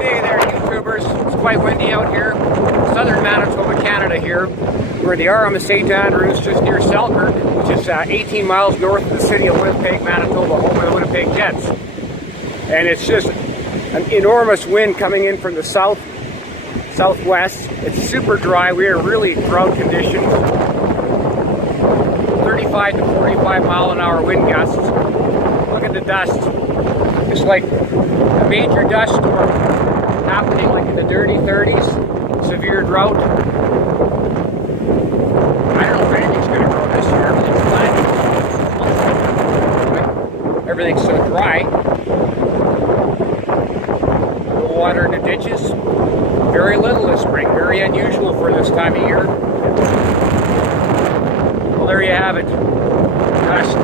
Hey there, YouTubers. It's quite windy out here. Southern Manitoba, Canada here. We're in the Arm of St. Andrews, just near Selkirk, which is 18 miles north of the city of Winnipeg, Manitoba, home of the Winnipeg Jets. And it's just an enormous wind coming in from the southwest. It's super dry. We are really drought conditions. 35 to 45 mile an hour wind gusts. Look at the dust. It's like a major dust storm happening like in the dirty 30s. Severe drought. I don't know if anything's going to grow this year. Everything's flat. Everything's so dry. No water in the ditches. Very little this spring. Very unusual for this time of year. Well, there you have it. Dust.